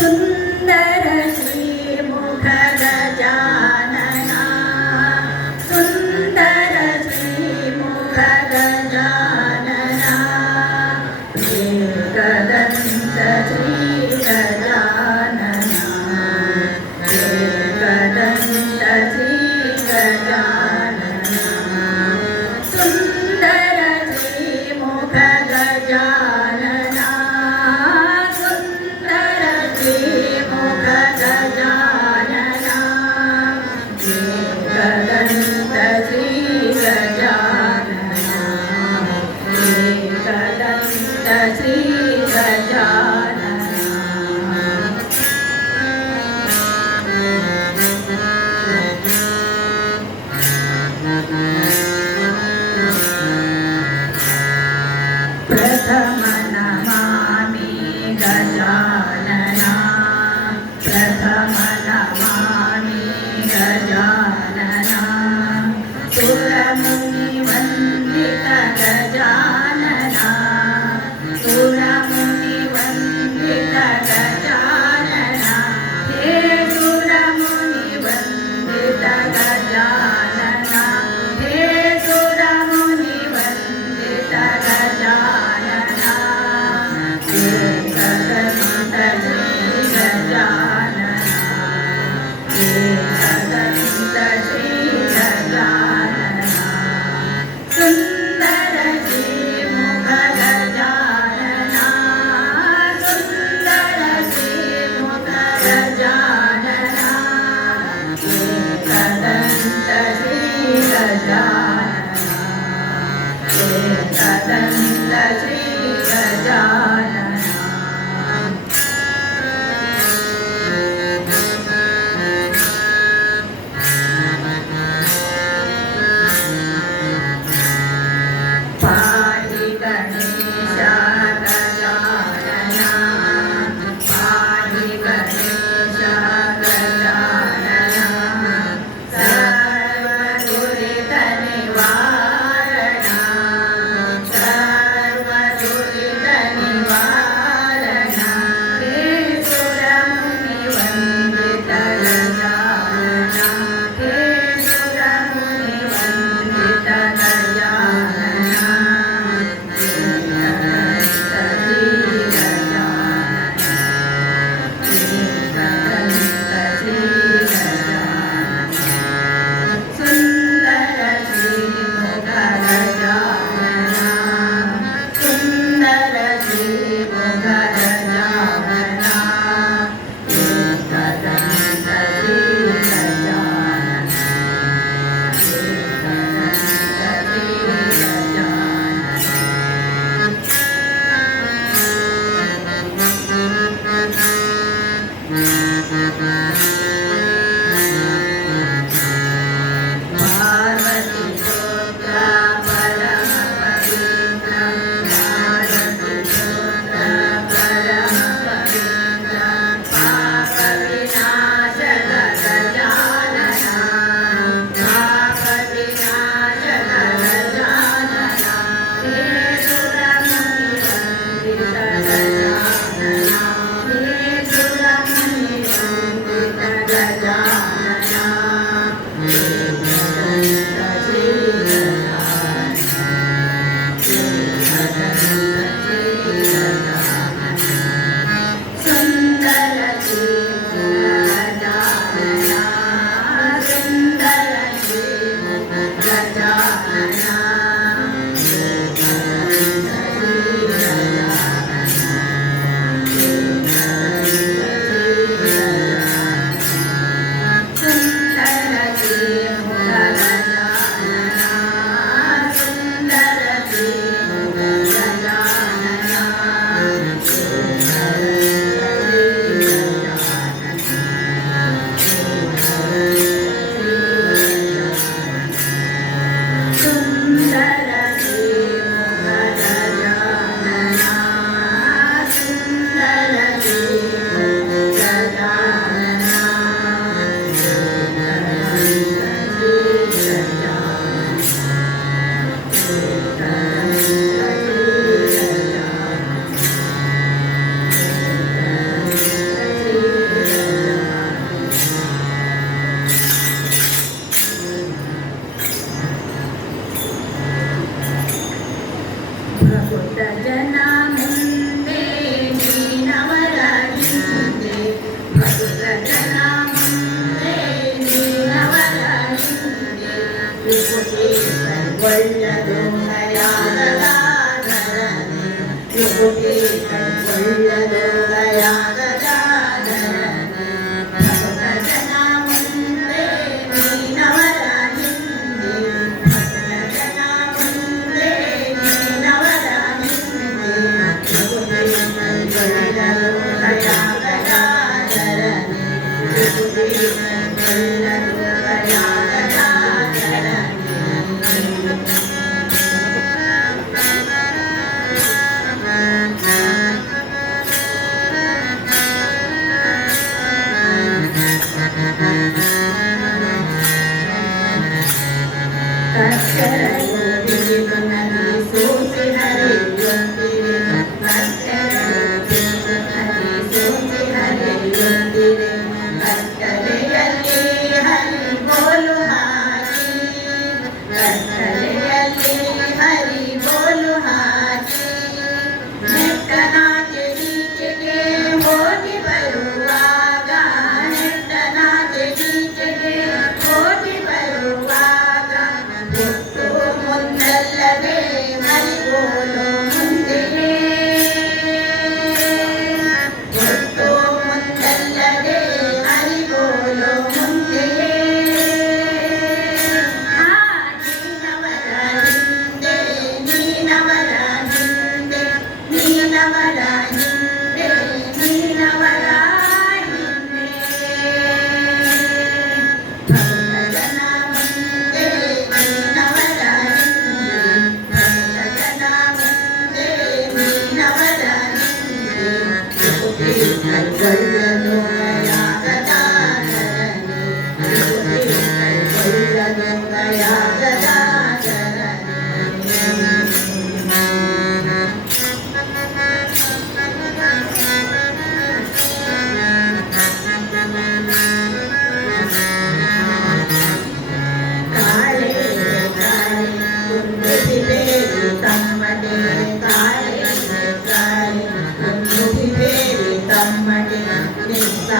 ಸುಂದರ ಶ್ರೀಮುಖ ಗಜಾನನ ಸುಂದರ ಶ್ರೀಮುಖ ಗಜಾನನ ಏಕದಂತ ಶ್ರೀ ಗಜಾನನ ಏಕದಂತ ಶ್ರೀ ಗಜಾನನ ಸುಂದರ ಶ್ರೀಮುಖ ಗಜಾನನ ಸುಂದರ ಶ್ರೀಮುಖ ಗಜಾನನ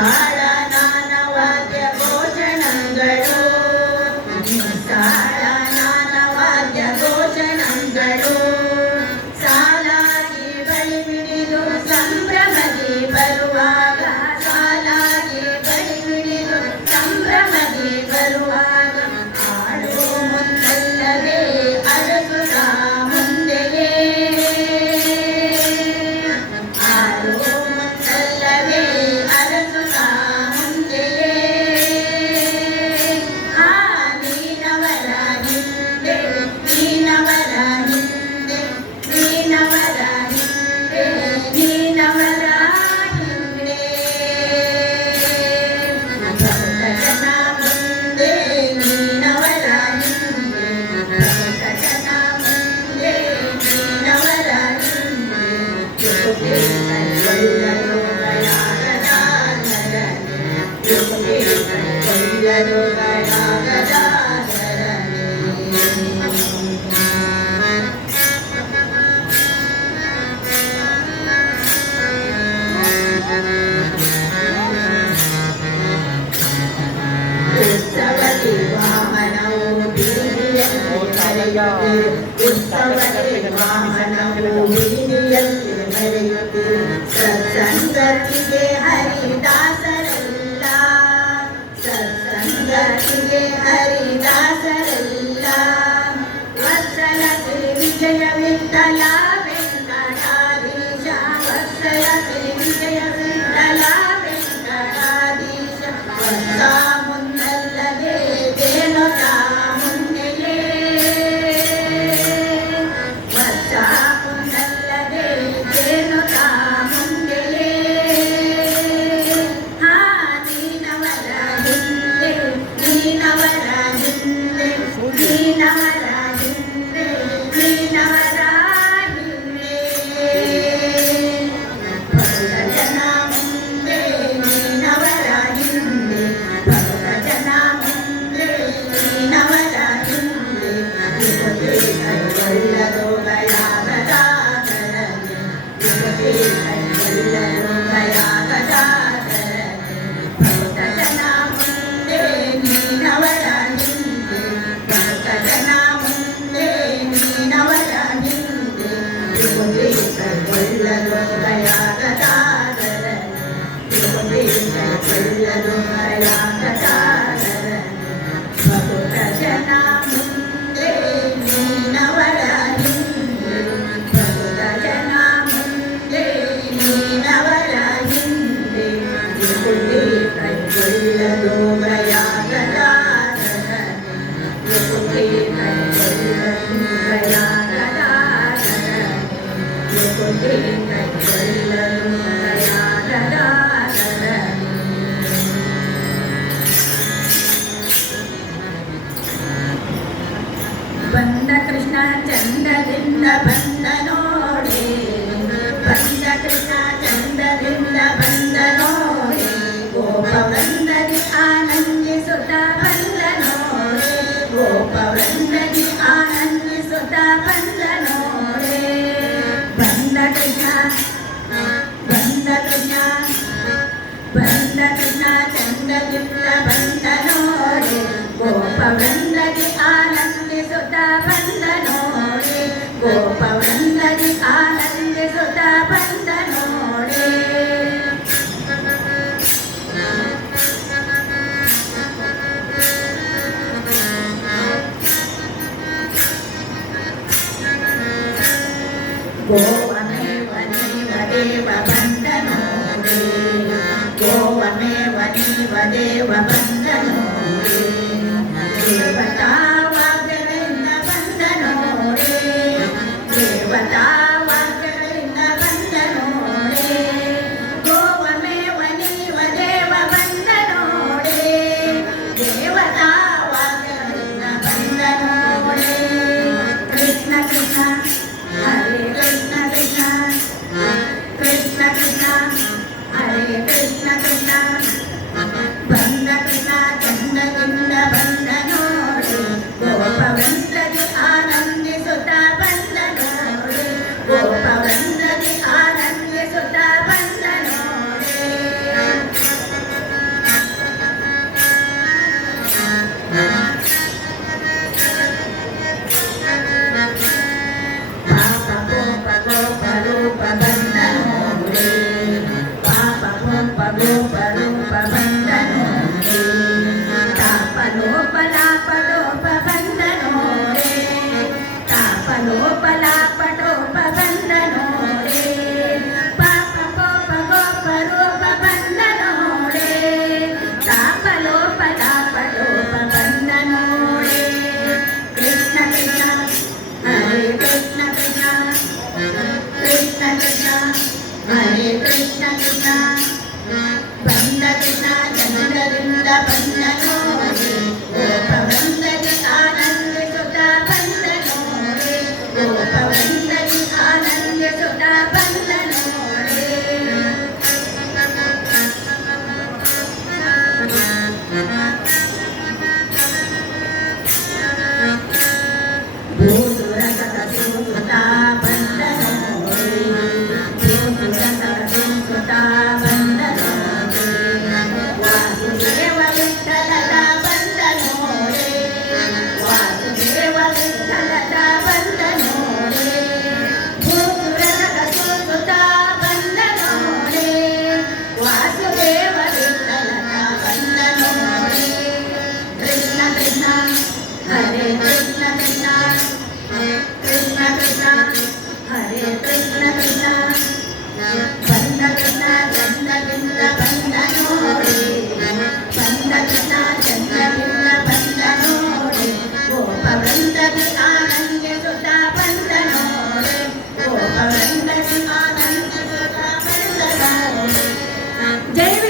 ತಾಳನಾನವಾದ್ಯ ಘೋಷಣಗಳು ತಾಳನಾನವಾದ್ಯ ಘೋಷಣಗಳು ಸಾಲಾಗಿ ಬಳಿ ಬಿಡಿದು ಸಂಭ್ರಮದಿ ಬರುವಾಗ ಸಾಲಾಗಿ ಬಳಿ ಬಿಡಿದು ಸಂಭ್ರಮದಿ ಬರುವಾಗ ಆಡೋ ಮುನ್ನಲ್ಲವೇ ಅರಸುರ ಮುಂದೆಯೇ ಆಡೋ ಮುನ್ನಲ್ಲವೇ ಅರಸುರ ಮುಂದೆಯೇ ಆ ನೀನವರ ಹಿಂದೆ ನೀನವರ ಹಿಂದೆ ನೀನವರ ಹಿಂದೆ ನೀನವರ ಹಿಂದೆ ಭಕ್ತಜನ ಮುಂದೆ ನೀನವರ ಹಿಂದೆ ಭಕ್ತಜನ ಮುಂದೆ ನೀನವರ ಹಿಂದೆ ಯೋಗಿ ಕೈಗೊಳ್ಳಲು ಗಯಾಗದ ಧರಣಿ ಯೋಗಿ ಕೈಗೊಳ್ಳಲು ಗಯಾಗದ ಧರಣಿ ಉತ್ಸವದಿ ವಾಹನವು ಬೀದಿಯಲ್ಲಿ ಮೆರೆಯುತ್ತೆ ಉತ್ಸವದಿ ವಾಹನವು ಬೀದಿಯಲ್ಲಿ ಮೆರೆಯುತ್ತೆ ಸತ್ಸಂಗತಿಗೆ ಹರಿದಾಸರಲ್ಲ ಸತ್ಸಂಗತಿಗೆ ಹರಿದಾಸರಲ್ಲ ವತ್ಸಲತೆ ವಿಜಯ ವಿಠಲ ವೆಂಕಟಾಧೀಶ ವತ್ಸಲತೆ ವಿಜಯ ವಿಠಲ ವೆಂಕಟಾಧೀಶ ವತ್ಸ ಮುನ್ನಲ್ಲದೆ ದೇನುತ ಮುನ್ನೆಯೇ ವತ್ಸ ಮುನ್ನಲ್ಲದೆ ದೇನುತ ಮುಂದೆಯೇ ಹಾ ನೀನವರ ಹಿಂದೆ ನೀನವರ ಹಿಂದೆ ನೀನವರ ಹಿಂದೆ ನೀನವರ ಹಿಂದೆ ಭಕ್ತಜನ ಮುಂದೆ ನೀನವರ ಹಿಂದೆ ಭಕ್ತಜನ ಮುಂದೆ ನೀನವರ ಹಿಂದೆ ಯುವತಿ ಕೈಗೊಳ್ಳಲು ಗಯಾಗದ ಧರಣಿ ಯುವತಿ ಕೈಗೊಳ್ಳಲು ಗಯಾಗದ ಧರಣಿ ಭಕ್ತಜನ ಮುಂದೆ ನೀನವರ ಹಿಂದೆ ಭಕ್ತಜನ ಮುಂದೆ ನೀನವರ ಹಿಂದೆ ಯುವತಿ ಕೈಗೊಳ್ಳಲು ಗಯಾಗದ ಧರಣಿ ಯುವತಿ ಕೈಗೊಳ್ಳಲು ಗಯಾಗದ ಧರಣಿ ಭಕ್ತಜನ ಮುಂದೆ ನೀನವರ ಹಿಂದೆ ಭಕ್ತಜನ ಮುಂದೆ ನೀನವರ ಹಿಂದೆ ಯುವತಿ ಕೈಗೊಳ್ಳಲು ಗಯಾಗದ ಧರಣಿ ಯುವತಿ ಕೈಗೊಳ್ಳಲು ಗಯಾಗದ ಧರಣಿ ಯುವತಿ ಕೈಗೊಳ್ಳಲು ಗಯಾಗದ ಧರಣಿ ಬಂದ ಕೃಷ್ಣ ಚಂದದಿಂದ ಬಂದ ನೋಡೆ ಬಂದ ಕೃಷ್ಣ ಚಂದದಿಂದ ಬಂದ ನೋಡೆ ಗೋಪ ವೃಂದದಿ ಆನಂದಿಸುತ್ತ ಬಂದ ನೋಡೆ ಗೋಪ ವೃಂದದಿ ಆನಂದಿಸುತ್ತ ಬಂದ ನೋಡೆ ಬಂದ ಕೃಷ್ಣ ಬಂದ ಕೃಷ್ಣ ಬಂದ ಕೃಷ್ಣ ಚಂದದಿಂದ ಬಂದ ನೋಡೆ ಗೋಪ ವೃಂದದಿ ಆನಂದಿಸುತ್ತ ಬಂದ ನೋಡೆ ಗೋಪ ವೃಂದದಿ ಆನಂದಿಸುತ್ತ ಬಂದ ನೋಡೆ ಗೋವಮೇವ ನೀವ ದೇವ ಬಂದ ನೋಡೆ ಗೋವಮೇವ ನೀವ ದೇವ ಬಂದ ನೋಡೆ ದೇವತಾ ವಾಗ್ಯದಿಂದ ಬಂದ ನೋಡೆ जय